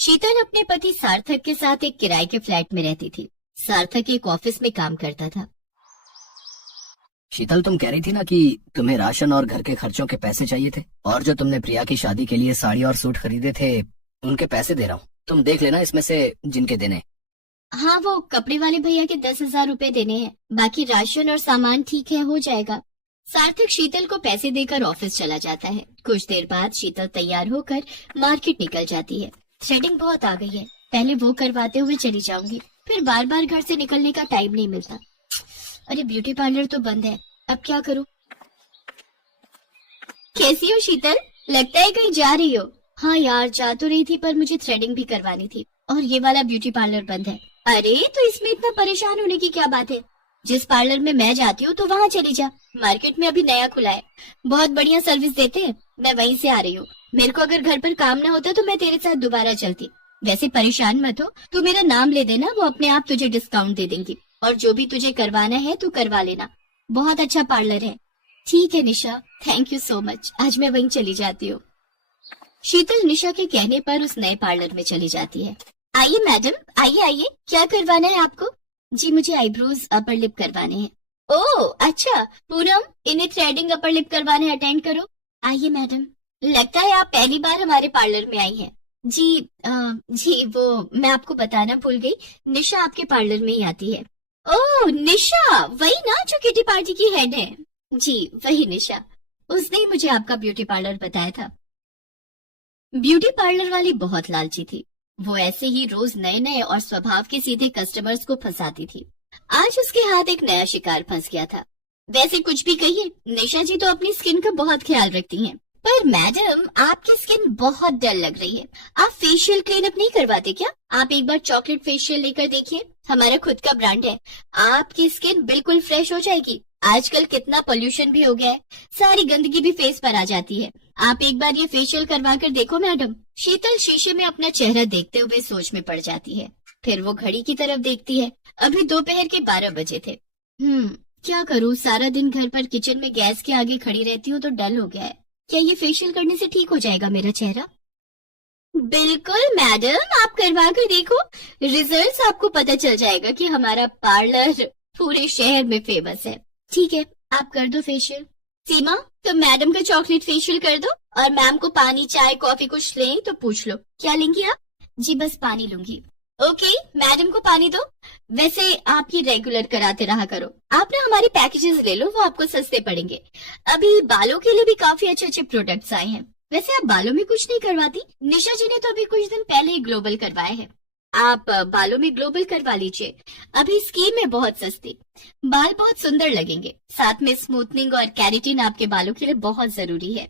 शीतल अपने पति सार्थक के साथ एक किराए के फ्लैट में रहती थी। सार्थक एक ऑफिस में काम करता था। शीतल, तुम कह रही थी ना कि तुम्हें राशन और घर के खर्चों के पैसे चाहिए थे, और जो तुमने प्रिया की शादी के लिए साड़ी और सूट खरीदे थे उनके पैसे दे रहा हूँ। तुम देख लेना इसमें से जिनके देने। हाँ, वो कपड़े वाले भैया के 10,000 रुपए देने हैं, बाकी राशन और सामान ठीक है, हो जाएगा। सार्थक शीतल को पैसे देकर ऑफिस चला जाता है। कुछ देर बाद शीतल तैयार होकर मार्केट निकल जाती है। थ्रेडिंग बहुत आ गई है, पहले वो करवाते हुए चली जाऊंगी, फिर बार बार घर से निकलने का टाइम नहीं मिलता। अरे ब्यूटी पार्लर तो बंद है, अब क्या करूं? कैसी हो शीतल? लगता है कहीं जा रही हो। हाँ यार, जा तो रही थी, पर मुझे थ्रेडिंग भी करवानी थी और ये वाला ब्यूटी पार्लर बंद है। अरे तो इसमें इतना परेशान होने की क्या बात है? जिस पार्लर में मैं जाती हूँ तो वहाँ चली जा। मार्केट में अभी नया खुला है, बहुत बढ़िया सर्विस देते हैं। मैं वहीं से आ रही हूँ। मेरे को अगर घर पर काम ना होता तो मैं तेरे साथ दोबारा चलती। वैसे परेशान मत हो, तू मेरा नाम ले देना, वो अपने आप तुझे डिस्काउंट दे देंगी। और जो भी तुझे करवाना है तू करवा लेना, बहुत अच्छा पार्लर है। ठीक है निशा, थैंक यू सो मच। आज मैं वहीं चली जाती हूँ। शीतल निशा के कहने पर उस नए पार्लर में चली जाती है। आइए मैडम, आइए आइए, क्या करवाना है आपको? जी मुझे आईब्रोज अपर लिप करवाने हैं। ओह अच्छा, पूनम इन्हें थ्रेडिंग अपर लिप करवाने अटेंड करो। आइए मैडम, लगता है आप पहली बार हमारे पार्लर में आई हैं। जी वो मैं आपको बताना भूल गई, निशा आपके पार्लर में ही आती है। ओह निशा, वही ना जो किटी पार्टी की हेड है? जी वही निशा, उसने ही मुझे आपका ब्यूटी पार्लर बताया था। ब्यूटी पार्लर वाली बहुत लालची थी। वो ऐसे ही रोज नए नए और स्वभाव के सीधे कस्टमर्स को फंसाती थी। आज उसके हाथ एक नया शिकार फंस गया था। वैसे कुछ भी कहिए, निशा जी तो अपनी स्किन का बहुत ख्याल रखती हैं। पर मैडम आपकी स्किन बहुत डल लग रही है, आप फेशियल क्लीन अप नहीं करवाते क्या? आप एक बार चॉकलेट फेशियल लेकर देखिए, हमारा खुद का ब्रांड है। आपकी स्किन बिल्कुल फ्रेश हो जाएगी। आजकल कितना पोल्यूशन भी हो गया है, सारी गंदगी भी फेस पर आ जाती है। आप एक बार ये फेशियल करवा कर देखो मैडम। शीतल शीशे में अपना चेहरा देखते हुए सोच में पड़ जाती है। फिर वो घड़ी की तरफ देखती है। अभी दोपहर के 12 बजे थे। क्या करूँ, सारा दिन घर पर किचन में गैस के आगे खड़ी रहती हूँ तो डल हो गया है। क्या ये फेशियल करने से ठीक हो जाएगा मेरा चेहरा? बिल्कुल मैडम, आप करवा कर देखो, रिजल्ट्स आपको पता चल जाएगा कि हमारा पार्लर पूरे शहर में फेमस है। ठीक है, आप कर दो फेशियल। सीमा, तो मैडम का चॉकलेट फेशियल कर दो, और मैम को पानी चाय कॉफी कुछ लें तो पूछ लो, क्या लेंगी आप? जी बस पानी लूंगी। ओके, मैडम को पानी दो। वैसे आप ये रेगुलर कराते रहा करो। आप ना हमारे पैकेजेस ले लो, वो आपको सस्ते पड़ेंगे। अभी बालों के लिए भी काफी अच्छे अच्छे प्रोडक्ट्स आए हैं। वैसे आप बालों में कुछ नहीं करवाती? निशा जी ने तो अभी कुछ दिन पहले ही ग्लोबल करवाए हैं। आप बालों में ग्लोबल करवा लीजिए, अभी स्कीम में बहुत सस्ती। बाल बहुत सुंदर लगेंगे, साथ में स्मूथनिंग और कैरेटिन आपके बालों के लिए बहुत जरूरी है।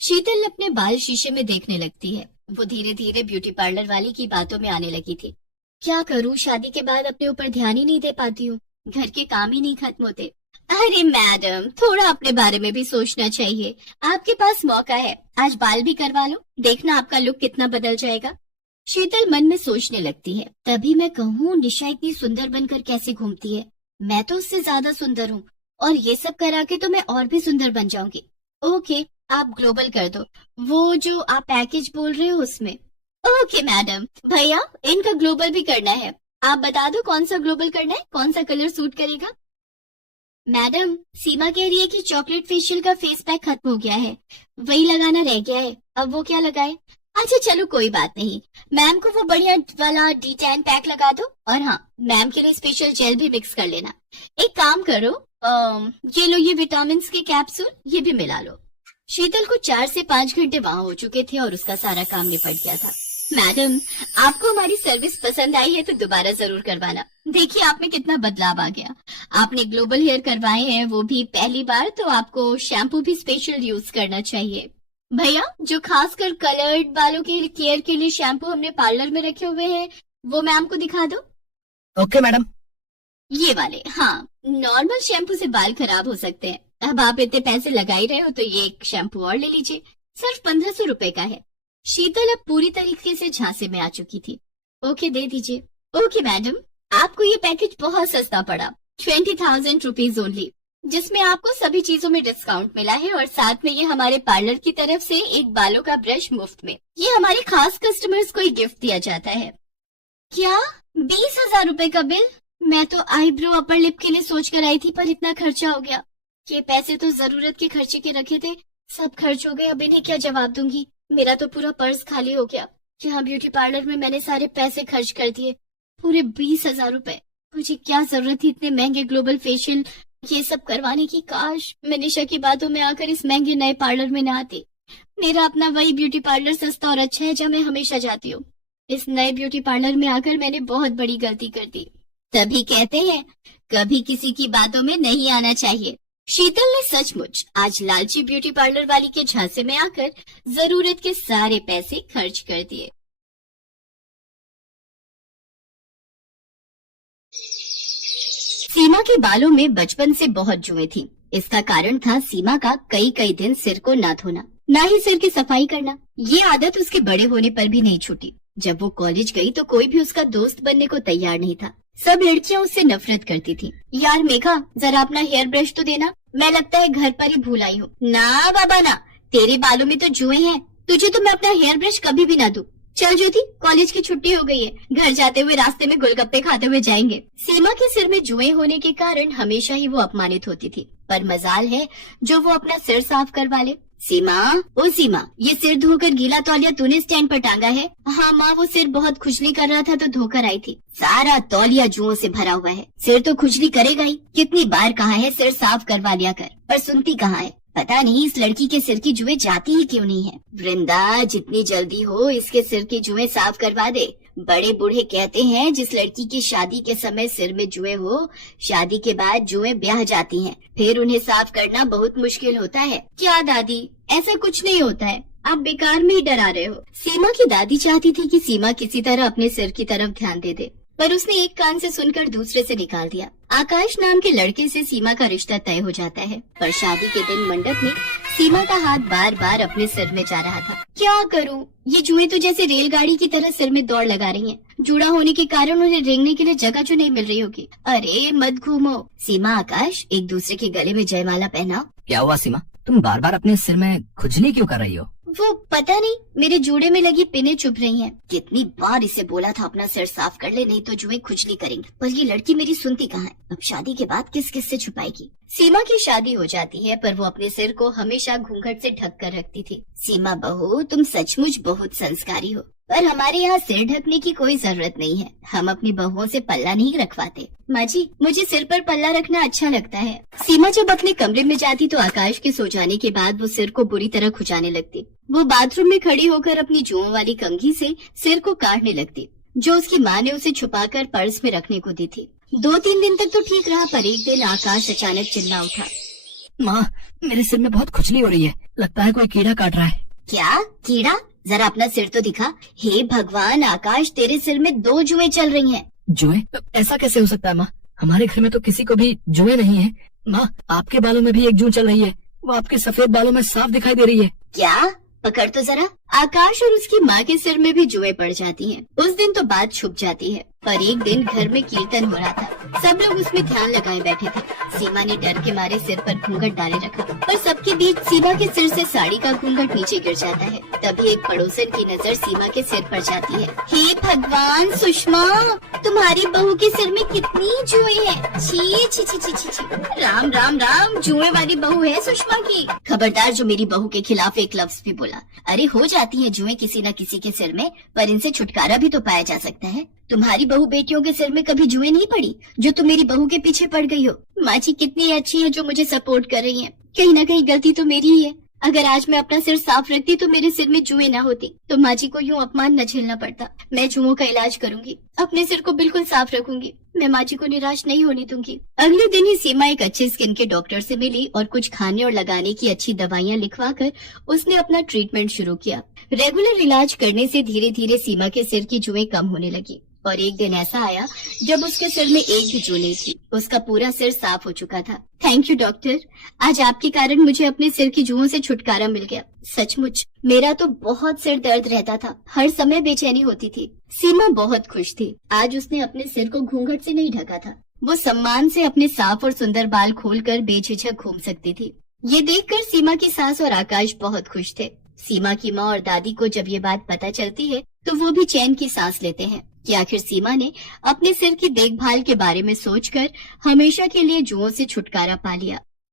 शीतल अपने बाल शीशे में देखने लगती है। वो धीरे धीरे ब्यूटी पार्लर वाली की बातों में आने लगी थी। क्या करूं, शादी के बाद अपने ऊपर ध्यान ही नहीं दे पाती हूँ, घर के काम ही नहीं खत्म होते। अरे मैडम, थोड़ा अपने बारे में भी सोचना चाहिए। आपके पास मौका है, आज बाल भी करवा लो, देखना आपका लुक कितना बदल जाएगा। शीतल मन में सोचने लगती है। तभी मैं कहूँ, निशा इतनी सुंदर बनकर कैसे घूमती है? मैं तो उससे ज्यादा सुंदर हूँ, और ये सब करा के तो मैं और भी सुंदर बन जाऊंगी। ओके, आप ग्लोबल कर दो, वो जो आप पैकेज बोल रहे हो उसमें। Okay madam. भैया, इनका ग्लोबल भी करना है, आप बता दो कौन सा ग्लोबल करना है, कौन सा कलर सूट करेगा? मैडम, सीमा कह रही है कि चॉकलेट फेशियल का फेस पैक खत्म हो गया है, वही लगाना रह गया है, अब वो क्या लगाए? अच्छा चलो कोई बात नहीं, मैम को वो बढ़िया वाला D10 पैक लगा दो, और हाँ, मैम के लिए स्पेशल जेल भी मिक्स कर लेना। एक काम करो, ये लो, ये विटामिन के कैप्सूल, ये भी मिला लो। शीतल को 4 से 5 घंटे वहाँ हो चुके थे और उसका सारा काम निपट गया था। मैडम, आपको हमारी सर्विस पसंद आई है तो दोबारा जरूर करवाना। देखिए आप में कितना बदलाव आ गया। आपने ग्लोबल हेयर करवाए हैं, वो भी पहली बार, तो आपको शैम्पू भी स्पेशल यूज करना चाहिए। भैया, जो खासकर कलर्ड बालों के केयर के लिए शैम्पू हमने पार्लर में रखे हुए हैं, वो मैम को दिखा दो। Okay madam. ये वाले, हाँ, नॉर्मल शैम्पू से बाल खराब हो सकते हैं। अब आप इतने पैसे लगा ही रहे हो तो ये एक शैम्पू और ले लीजिए, सिर्फ 1500 रुपए का है। शीतल अब पूरी तरीके से झांसे में आ चुकी थी। ओके, दे दीजिए। ओके मैडम, आपको ये पैकेज बहुत सस्ता पड़ा, 20,000 रुपीज ओनली। जिसमें आपको सभी चीजों में डिस्काउंट मिला है और साथ में ये हमारे पार्लर की तरफ से एक बालों का ब्रश मुफ्त में। ये हमारे खास कस्टमर्स को ही गिफ्ट दिया जाता है। क्या 20,000 रुपए का बिल? मैं तो आईब्रो अपर लिप के लिए सोच कर आई थी, पर इतना खर्चा हो गया। ये पैसे तो जरूरत के खर्चे के रखे थे, सब खर्च हो गए। अब इन्हें क्या जवाब दूंगी? मेरा तो पूरा पर्स खाली हो गया। यहाँ ब्यूटी पार्लर में मैंने सारे पैसे खर्च कर दिए, पूरे 20,000 रुपए। मुझे क्या जरूरत थी इतने महंगे ग्लोबल फेशियल ये सब करवाने की? काश मैं निशा की बातों में आकर इस महंगे नए पार्लर में न आती। मेरा अपना वही ब्यूटी पार्लर सस्ता और अच्छा है जहाँ मैं हमेशा जाती हूँ। इस नए ब्यूटी पार्लर में आकर मैंने बहुत बड़ी गलती कर दी। तभी कहते हैं कभी किसी की बातों में नहीं आना चाहिए। शीतल ने सचमुच आज लालची ब्यूटी पार्लर वाली के झांसे में आकर जरूरत के सारे पैसे खर्च कर दिए। सीमा के बालों में बचपन से बहुत जुएं थी। इसका कारण था सीमा का कई दिन सिर को ना धोना, ना ही सिर की सफाई करना। ये आदत उसके बड़े होने पर भी नहीं छूटी। जब वो कॉलेज गई तो कोई भी उसका दोस्त बनने को तैयार नहीं था। सब लड़कियां उससे नफरत करती थी। यार मेघा, जरा अपना हेयर ब्रश तो देना, मैं लगता है घर पर ही भूल आई हूँ। ना बाबा ना, तेरे बालों में तो जुएं हैं, तुझे तो मैं अपना हेयर ब्रश कभी भी ना दूं। चल ज्योति, कॉलेज की छुट्टी हो गई है, घर जाते हुए रास्ते में गोलगप्पे खाते हुए जाएंगे। सीमा के सिर में जुएं होने के कारण हमेशा ही वो अपमानित होती थी, पर मजाल है जो वो अपना सिर साफ करवा ले। सीमा, ओ सीमा, ये सिर धोकर गीला तौलिया तूने स्टैंड पर टांगा है? हाँ माँ, वो सिर बहुत खुजली कर रहा था तो धोकर आई थी। सारा तौलिया जुओं से भरा हुआ है, सिर तो खुजली करेगा ही। कितनी बार कहा है सिर साफ करवा लिया कर, पर सुनती कहाँ है। पता नहीं इस लड़की के सिर की जुएं जाती ही क्यों नहीं है। वृंदा, जितनी जल्दी हो इसके सिर की जुएं साफ करवा दे। बड़े बूढ़े कहते हैं जिस लड़की की शादी के समय सिर में जुएं हो, शादी के बाद जुएं ब्याह जाती हैं, फिर उन्हें साफ करना बहुत मुश्किल होता है। क्या दादी, ऐसा कुछ नहीं होता है, आप बेकार में ही डरा रहे हो। सीमा की दादी चाहती थी कि सीमा किसी तरह अपने सिर की तरफ ध्यान दे दे, पर उसने एक कान से सुनकर दूसरे से निकाल दिया। आकाश नाम के लड़के से सीमा का रिश्ता तय हो जाता है, पर शादी के दिन मंडप में सीमा का हाथ बार बार अपने सिर में जा रहा था। क्या करूं? ये जुएं तो जैसे रेलगाड़ी की तरह सिर में दौड़ लगा रही हैं। जुड़ा होने के कारण उन्हें रेंगने के लिए जगह जो नहीं मिल रही होगी। अरे मत घूमो। सीमा, आकाश, एक दूसरे के गले में जयमाला पहनाओ। क्या हुआ सीमा, तुम बार बार अपने सिर में खुजली क्यों कर रही हो? वो पता नहीं, मेरे जूड़े में लगी पिनें चुभ रही हैं। कितनी बार इसे बोला था अपना सिर साफ कर ले, नहीं तो जुएं खुजली करेंगी, पर ये लड़की मेरी सुनती कहाँ है। अब शादी के बाद किस किस से छुपाएगी। सीमा की शादी हो जाती है, पर वो अपने सिर को हमेशा घूंघट से ढक कर रखती थी। सीमा बहू, तुम सचमुच बहुत संस्कारी हो, पर हमारे यहाँ सिर ढकने की कोई जरूरत नहीं है। हम अपनी बहुओं से पल्ला नहीं रखवाते। माँ जी, मुझे सिर पर पल्ला रखना अच्छा लगता है। सीमा जब अपने कमरे में जाती तो आकाश के सो जाने के बाद वो सिर को बुरी तरह खुजाने लगती। वो बाथरूम में खड़ी होकर अपनी जुओं वाली कंघी से सिर को काटने लगती, जो उसकी माँ ने उसे छुपाकर पर्स में रखने को दी थी। 2-3 दिन तक तो ठीक रहा, पर एक दिन आकाश अचानक चिल्ला उठा। माँ, मेरे सिर में बहुत खुजली हो रही है, लगता है कोई कीड़ा काट रहा है। क्या कीड़ा? जरा अपना सिर तो दिखा। हे भगवान आकाश, तेरे सिर में 2 जुएं चल रही हैं। जुएं? ऐसा कैसे हो सकता है माँ? हमारे घर में तो किसी को भी जुएं नहीं है। माँ, आपके बालों में भी एक जू चल रही है, वो आपके सफेद बालों में साफ दिखाई दे रही है। क्या? पकड़ तो जरा। आकाश और उसकी माँ के सिर में भी जुएं पड़ जाती हैं। उस दिन तो बात छुप जाती है, पर एक दिन घर में कीर्तन हो रहा था। सब लोग उसमें ध्यान लगाए बैठे थे। सीमा ने डर के मारे सिर पर घूंघट डाले रखा, पर सबके बीच सीमा के सिर से साड़ी का घूंघट नीचे गिर जाता है। तभी एक पड़ोसन की नजर सीमा के सिर पर जाती है। हे भगवान सुषमा, तुम्हारी बहू के सिर में कितनी जुएं हैं। छी छी छी छी छी छी। राम राम राम, जुएं वाली बहू है सुषमा की। खबरदार जो मेरी बहू के खिलाफ एक लफ्ज भी बोला। अरे हो जाती है जुएं किसी न किसी के सिर में, पर इनसे छुटकारा भी तो पाया जा सकता है। तुम्हारी बहू बेटियों के सिर में कभी जुएं नहीं पड़ी जो तुम मेरी बहू के पीछे पड़ गई हो। माँ जी कितनी अच्छी है जो मुझे सपोर्ट कर रही है। कहीं न कहीं गलती तो मेरी ही है। अगर आज मैं अपना सिर साफ रखती तो मेरे सिर में जुएं ना होती, तो माँ जी को यूँ अपमान न झेलना पड़ता। मैं जुओं का इलाज करूंगी, अपने सिर को बिल्कुल साफ रखूंगी। मैं माँ जी को निराश नहीं होने दूंगी। अगले दिन ही सीमा एक अच्छे स्किन के डॉक्टर से मिली और कुछ खाने और लगाने की अच्छी दवाइयाँ लिखवाकर उसने अपना ट्रीटमेंट शुरू किया। रेगुलर इलाज करने से धीरे धीरे सीमा के सिर की जुएं कम होने लगी, और एक दिन ऐसा आया जब उसके सिर में एक भी जू नहीं थी। उसका पूरा सिर साफ हो चुका था। थैंक यू डॉक्टर, आज आपके कारण मुझे अपने सिर की जुओं से छुटकारा मिल गया। सचमुच मेरा तो बहुत सिर दर्द रहता था, हर समय बेचैनी होती थी। सीमा बहुत खुश थी। आज उसने अपने सिर को घूंघट से नहीं ढका था, वो सम्मान से अपने साफ और सुंदर बाल खोलकर बेझिझक घूम सकती थी। ये देखकर सीमा की सास और आकाश बहुत खुश थे। सीमा की माँ और दादी को जब ये बात पता चलती है तो वो भी चैन की सांस लेते हैं कि आखिर सीमा ने अपने सिर की देखभाल के बारे में सोचकर हमेशा के लिए जुओं से छुटकारा पा लिया।